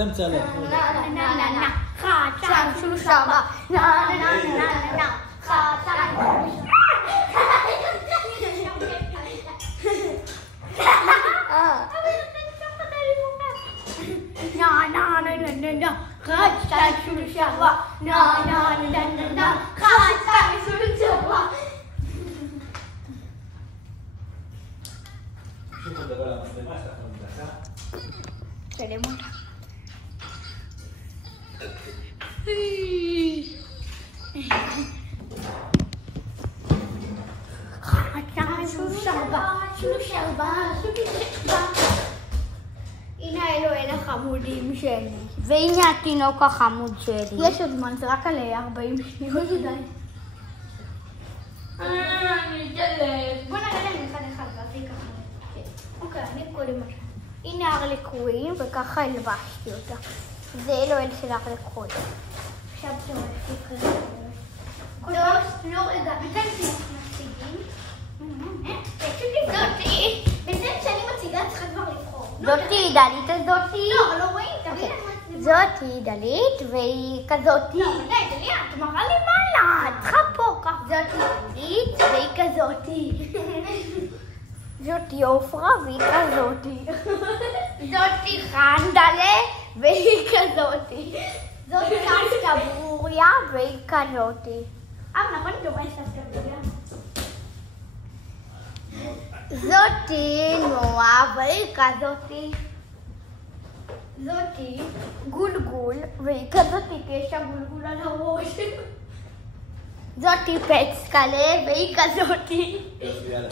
זה מצלם. אחת, שתיים, שלוש, ארבע. אחת, שתיים, פשוט לדבר על המצלמה, יש לכם דקה. צלם אותה. שלוש, ארבע. הנה אלוהים החמודים שלי. והנה התינוק החמוד שלי. יש עוד זמן, זה רק על 40 שניות עדיין. אני אתעלם. בוא נראה להם אחד אחד, ואז זה ייקח לנו. אוקיי, אני קודם משהו. הנה הרליקויים, וככה הלבשתי אותה. זה אלוהים של הרליקויים. עכשיו זה מספיק לזה. לא, רגע, מתי זה מציגים? זאתי. בזה שאני מציגה צריכה כבר לבחור. זאתי דלית, אז זאתי. לא, לא רואים, תביא לנו מצלמה. זאתי דלית, והיא כזאתי. לא, די, דליה, את מראה לי מעלה. את צריכה פה ככה. זאתי דלית, והיא כזאתי. זאתי עופרה, והיא כזאתי. זאתי חנדלה, והיא כזאתי. זאתי סבתא ברוריה, והיא כזאתי. נכון, דומה סבתא ברוריה. זאתי נועה, והיא כזאתי. זאתי גולגול, והיא כזאתי, כי יש לה גולגול על הראש. הראש. זאתי פצקלה, והיא כזאתי. יאללה.